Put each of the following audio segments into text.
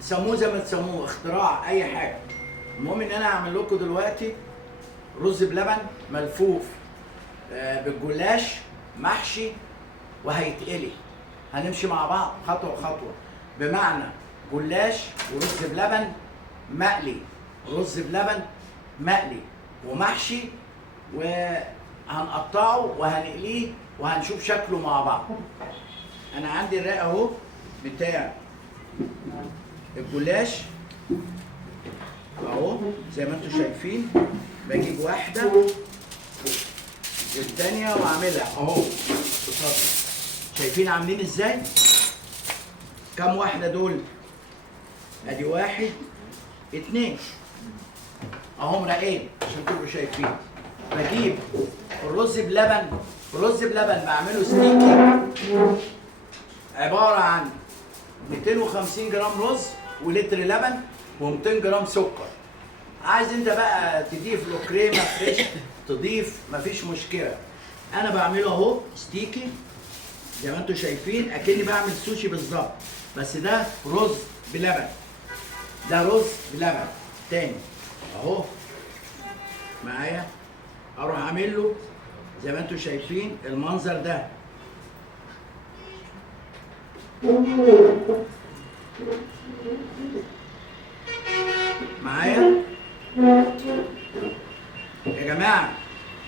سموه زي ما تسموه، اختراع اي حاجه. المهم ان انا هعمل لكم دلوقتي رز بلبن ملفوف بالجلاش محشي وهيتقلي. هنمشي مع بعض خطوه خطوه، بمعنى جلاش ورز بلبن مقلي، رز بلبن مقلي ومحشي، وهنقطعه وهنقليه وهنشوف شكله مع بعض. انا عندي الرق اهو بتاع الجلاش اهو زي ما انتم شايفين. بجيب واحده والتانيه واعملها اهو بصدر. شايفين عاملين ازاي؟ كام واحده دول؟ ادي واحد اتنين اهو مرقين عشان تبقوا شايفين. بجيب الرز بلبن، الرز بلبن بعمله ستيكي، عباره عن 250 جرام رز ولتر لبن و200 جرام سكر. عايز انت بقى تضيف له كريمه فريش تضيف، مفيش مشكله. انا بعمله اهو ستيكي زي ما انتم شايفين، اكني بعمل سوشي بالظبط، بس ده رز بلبن، ده رز بلبن تاني اهو معايا. اروح اعمل له زي ما انتم شايفين المنظر ده. معايا يا جماعه؟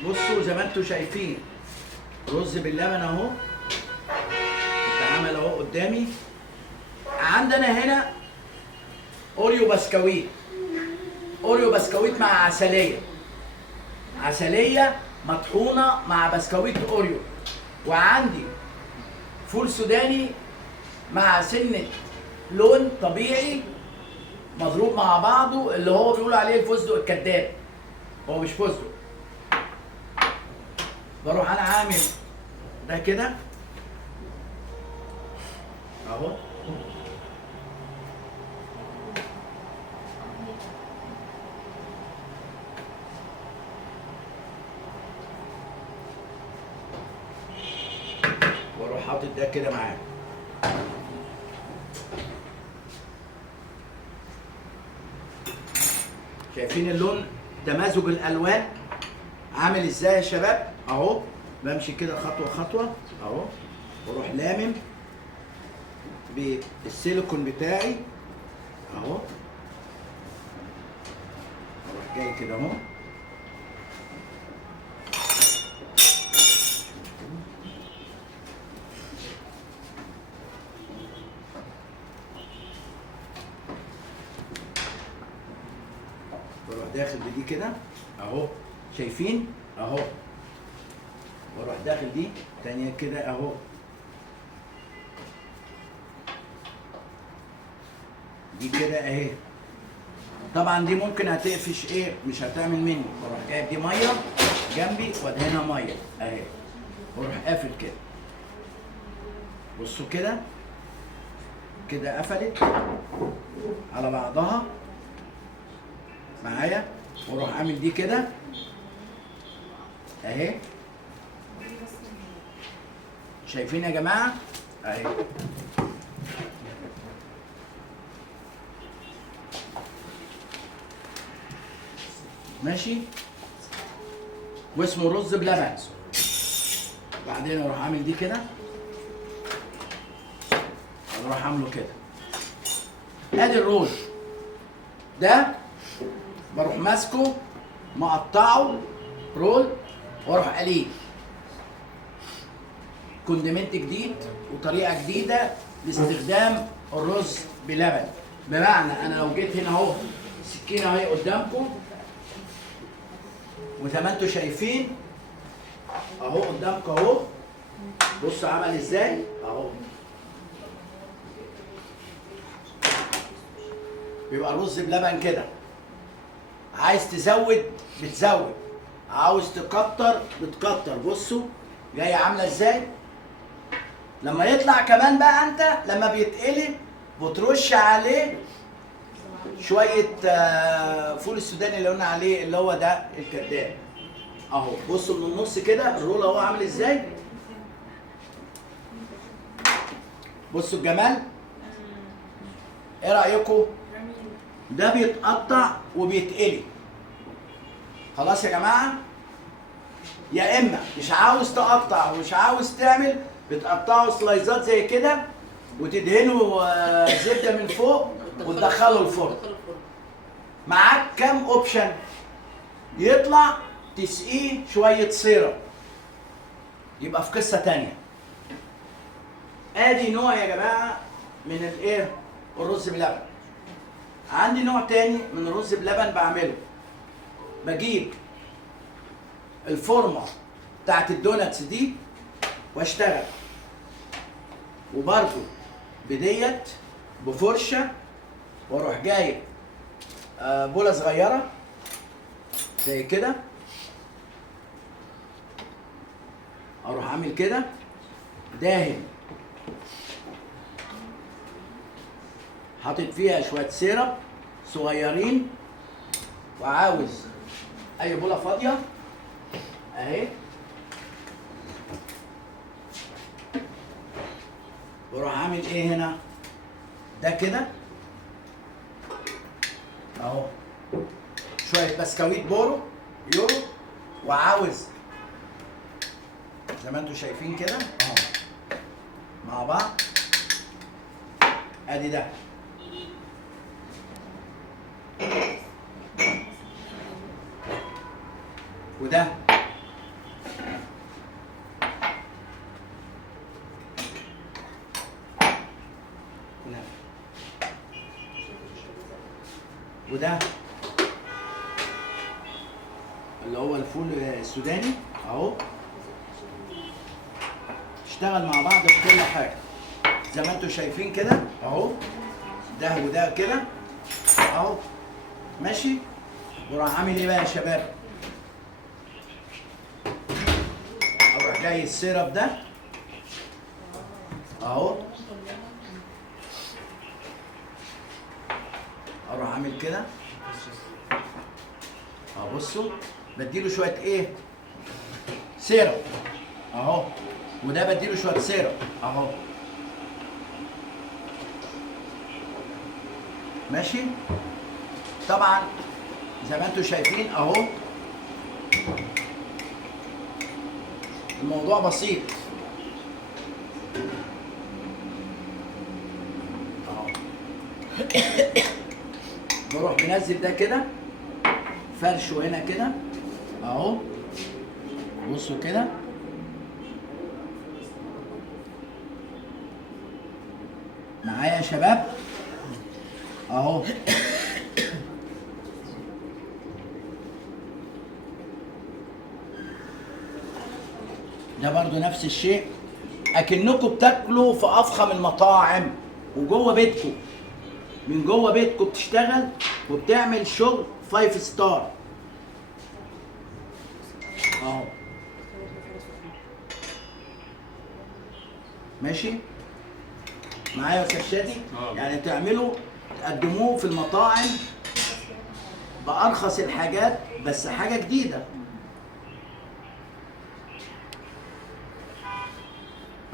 بصوا زي ما انتم شايفين رز باللبن اهو اتعمل اهو قدامي. عندنا هنا اوريو بسكويت، اوريو بسكويت مع عسليه، عسليه مطحونه مع بسكويت اوريو. وعندي فول سوداني مع سنه لون طبيعي مضروب مع بعضه، اللي هو بيقولوا عليه الفستق الكذاب، هو مش فستق. بروح انا عامل ده كده اهو، واروح حاطط ده كده معاه. شايفين اللون، تمازج الالوان عامل ازاي يا شباب؟ اهو بمشي كده خطوه خطوه اهو، واروح لامم بالسيليكون بتاعي اهو، اروح جاي كده اهو. بروح داخل بدي كده اهو، شايفين اهو، واروح داخل دي تانية كده اهو، دي كده اهي. طبعا دي ممكن هتقفش ايه، مش هتعمل مني. بروح جايب دي ميه جنبي وادهنها ميه اهي، واروح قافل كده. بصوا كده كده قفلت على بعضها معايا. واروح عامل دي كده اهي، شايفين يا جماعه اهي. ماشي، واسمه رز بلبن. بعدين اروح عامل دي كده، اروح عامله كده. ادي الرول ده، بروح ماسكه مقطعه رول واروح قليه. كوندمنت جديد وطريقه جديده لاستخدام الرز بلبن. بمعنى انا لو جيت هنا اهو، السكينه اهي قدامكم وزي ما انتم شايفين اهو قدامكم اهو، بصوا عمل ازاي اهو. بيبقى الرز بلبن كده. عايز تزود بتزود، عاوز تكتر بتكتر. بصوا جايه عامله ازاي. لما يطلع كمان بقى انت لما بيتقلب بترش عليه شويه فول السوداني اللي قلنا عليه اللي هو ده الكداب اهو. بصوا من النص كده الرول اهو عامل ازاي. بصوا الجمال ايه رايكم؟ ده بيتقطع وبيتقلي. خلاص يا جماعه؟ يا اما مش عاوز تقطع ومش عاوز تعمل، بتقطعوا سلايزات زي كده وتدهنوا زبده من فوق وتدخلوا الفرن. معاك كام اوبشن؟ يطلع تسقيه شويه سيرب، يبقى في قصه تانيه. ادي نوع يا جماعه من الايه؟ الرز بلبن. عندي نوع تاني من الرز بلبن بعمله، بجيب الفورمه بتاعت الدوناتس دي واشتغل، وبرده بديت بفرشه، واروح جايب بوله صغيره زي كده، اروح عامل كده داهن، حاطط فيها شويه سيرب صغيرين، وعاوز اي بوله فاضيه اهي، واروح عامل ايه هنا؟ ده كده اهو شويه بسكويت يورو، وعاوز زي ما انتم شايفين كده اهو مع بعض. ادي ده وده، وده اللي هو الفول السوداني اهو. اشتغل مع بعض في كل حاجه زي ما انتم شايفين كده اهو، ده وده كده اهو ماشي. وراح عامل ايه بقى يا شباب؟ اروح جاي السيرب ده اهو، اروح عامل كده اهو. بصوا بديله شويه ايه؟ سيرب اهو، وده بديله شويه سيرب اهو ماشي. طبعا زي ما انتم شايفين اهو الموضوع بسيط اهو. بروح منزل ده كده، فرشه هنا كده اهو، بصوا كده معايا يا شباب اهو. ده برضو نفس الشيء، اكنكم بتاكلوا في افخم المطاعم وجوه بيتكم، من جوه بيتكم بتشتغل وبتعمل شغل 5 ستار اهو ماشي معايا يا استاذ شادي؟ يعني تعملوا تقدموه في المطاعم بارخص الحاجات، بس حاجه جديده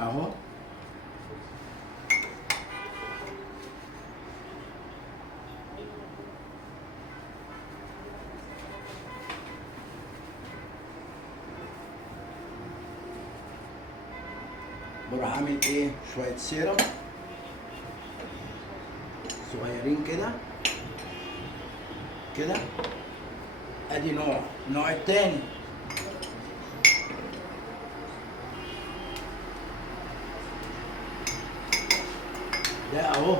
اهو. بروح عامل ايه؟ شويه سيرم صغيرين كده كده. ادي النوع التاني ده اهو،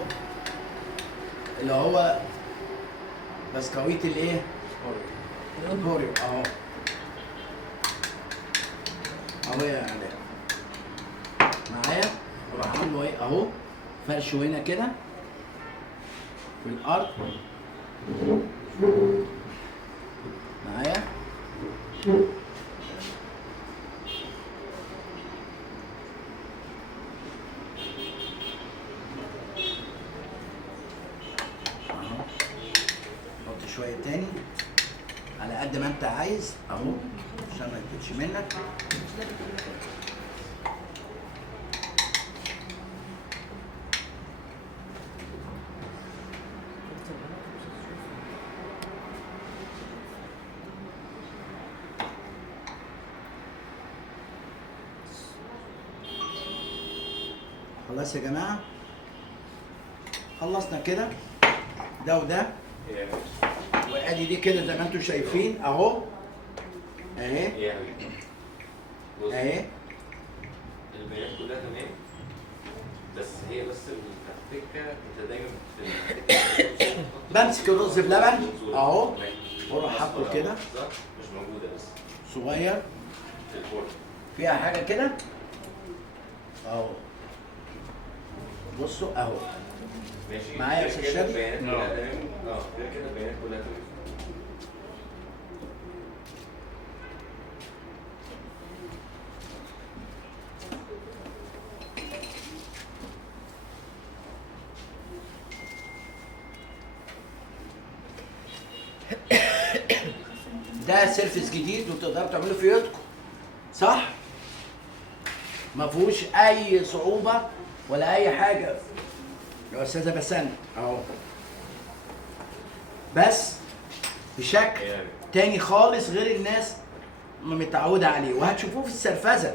اللي هو بسكويت الايه؟ الأوريو اهو اهو يا علاء معايا. بروح عامله ايه اهو، فرشه هنا كده في الارض معايا. حط شويه تاني على قد ما انت عايز اهو عشان ما يكتش منك. بس يا جماعه خلصنا كده ده وده، وادي دي كده زي ما انتم شايفين اهو اهي اهي. البيانات كلها تمام، بس هي بس التكه انت دايما بمسك الرز بلبن اهو واروح حاطه كده مش موجوده بس صغير في الفرن. فيها حاجه كده اهو. بصوا اهو ماشي معايا يا استاذ شادي؟ البيانات كلها تمام. غير كده البيانات كلها تمام. ده سيرفيس جديد وتقدروا تعملوا في ايدكم صح؟ ما فيهوش اي صعوبه ولا اي حاجه يا استاذه بسنت اهو، بس بشكل تاني خالص غير الناس ما متعوده عليه، وهتشوفوه في السرفزه.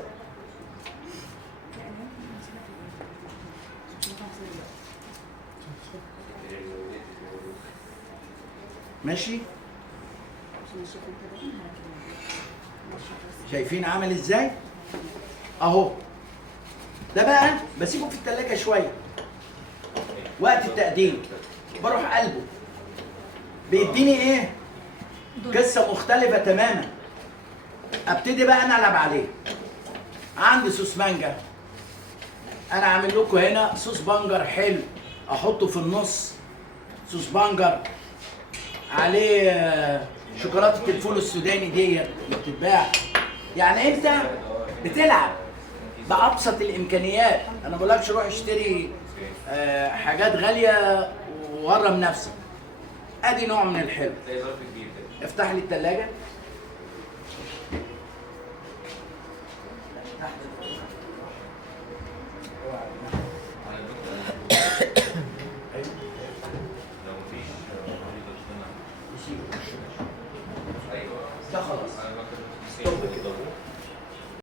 ماشي؟ شايفين عمل ازاي؟ اهو ده بقى بسيبه في التلاجة شويه وقت التقديم بروح قلبه بيديني ايه؟ قصه مختلفه تماما. ابتدي بقى انا العب عليه. عندي صوص مانجا، انا عامل لكم هنا صوص بنجر حلو احطه في النص، صوص بنجر عليه شوكولاته الفول السوداني دي اللي بتتباع. يعني انت بتلعب بابسط الامكانيات. انا ما بقولكش روح اشتري حاجات غاليه وورم نفسك. ادي نوع من الحلو. زي ظرف كبير كده. افتح لي الثلاجه. تحت